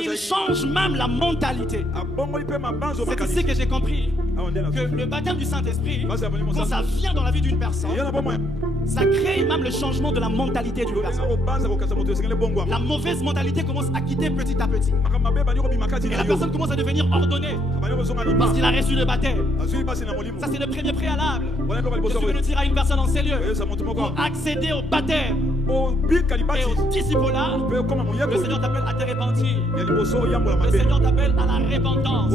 Il change même la mentalité. C'est ici que j'ai compris que le baptême du Saint-Esprit, quand ça vient dans la vie d'une personne, ça crée même le changement de la mentalité d'une personne. La mauvaise mentalité commence à quitter petit à petit. Et la personne commence à devenir ordonnée parce qu'il a reçu le baptême. Ça, c'est le premier préalable que je veux dire à une personne en ces lieux. Pour accéder au baptême et au disciple-là, le Seigneur t'appelle à te repentir. Le Seigneur t'appelle à la repentance.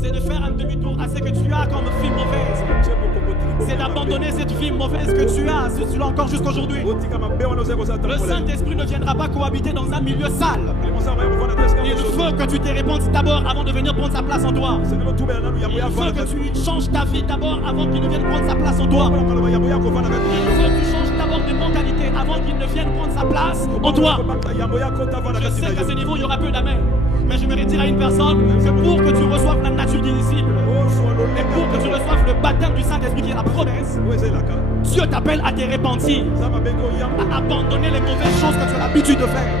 C'est de faire un demi-tour à ce que tu as comme vie mauvaise. C'est d'abandonner cette vie mauvaise que tu as, si tu l'as encore jusqu'aujourd'hui. Le Saint-Esprit ne viendra pas cohabiter dans un milieu sale. Il faut que tu te répandes d'abord avant de venir prendre sa place en toi. Il faut que tu changes ta vie d'abord avant qu'il ne vienne prendre sa place en toi. Il faut que tu changes d'abord de mentalité avant qu'il ne vienne prendre sa place en toi. Je sais qu'à ce niveau, il y aura peu d'amen. Mais je me dire à une personne que pour que tu reçoives la nature du disciple et pour que tu reçoives le baptême du Saint-Esprit qui est la promesse, Dieu t'appelle à te repentir, à abandonner les mauvaises choses que tu as l'habitude de faire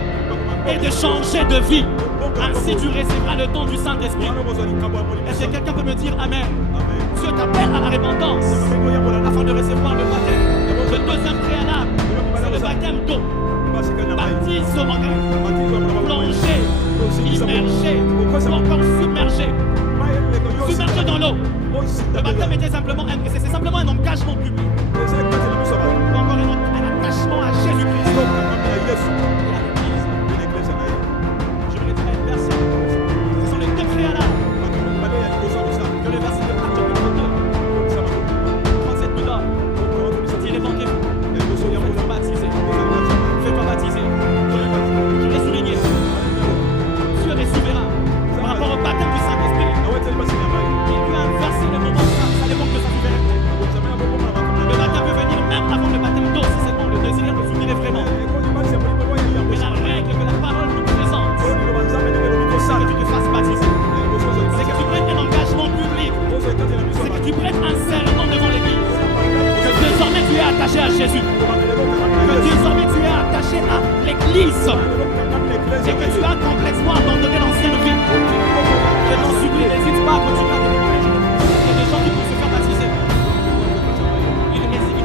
et de changer de vie. Ainsi tu recevras le don du Saint-Esprit. Est-ce que quelqu'un peut me dire Amen? Dieu t'appelle à la repentance afin de recevoir le baptême. Le deuxième préalable, c'est le baptême d'eau. Baptise au regret, plonger, immerger, ou encore submerger. Submerger dans l'eau. Le baptême était simplement c'est simplement un engagement public. Ou encore un attachement à Jésus-Christ. Je vais dire à une personne, ce sont les deux préalables que le verset de Acte 32, 37 nous donne. Tirez-vous, faites-vous baptiser. Faites-vous baptiser. Je l'ai souligné. Dieu est souverain par rapport au baptême du Saint-Esprit. Il peut inverser le moment, ça dépend de sa souveraineté. Le baptême peut venir même avant le baptême d'eau si seulement le désir le souvirait vraiment. Mais la règle que la parole nous présente, c'est que tu te fasses baptiser. C'est que tu prennes un engagement public. C'est que tu prennes un serment devant l'Église. Que désormais tu es attaché à Jésus. Que désormais tu es attaché à l'Église. Et que tu as complètement abandonné l'ancienne vie. Je t'en supplie, n'hésite pas à continuer à témoigner. Il y a des gens qui vont se faire baptiser. Il hésite.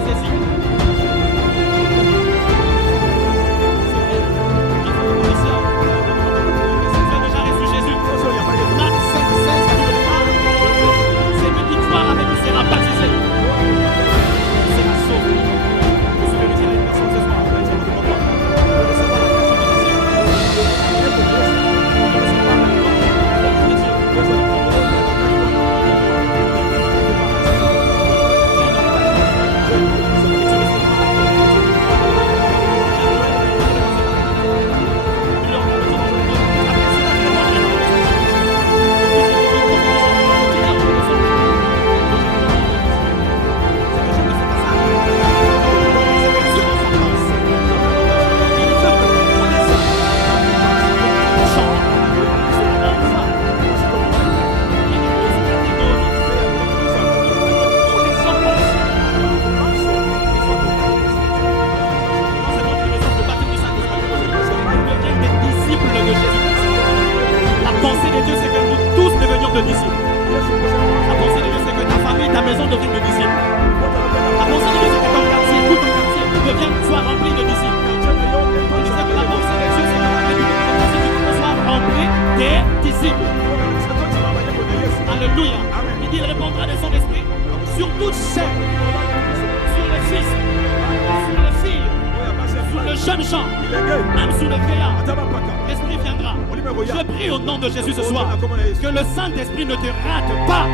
Que le Saint-Esprit ne te rate pas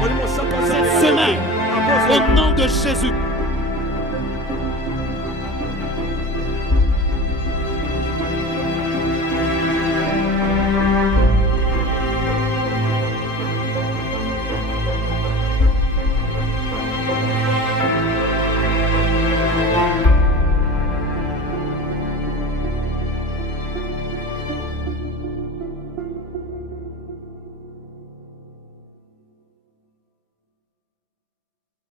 cette semaine au nom de Jésus.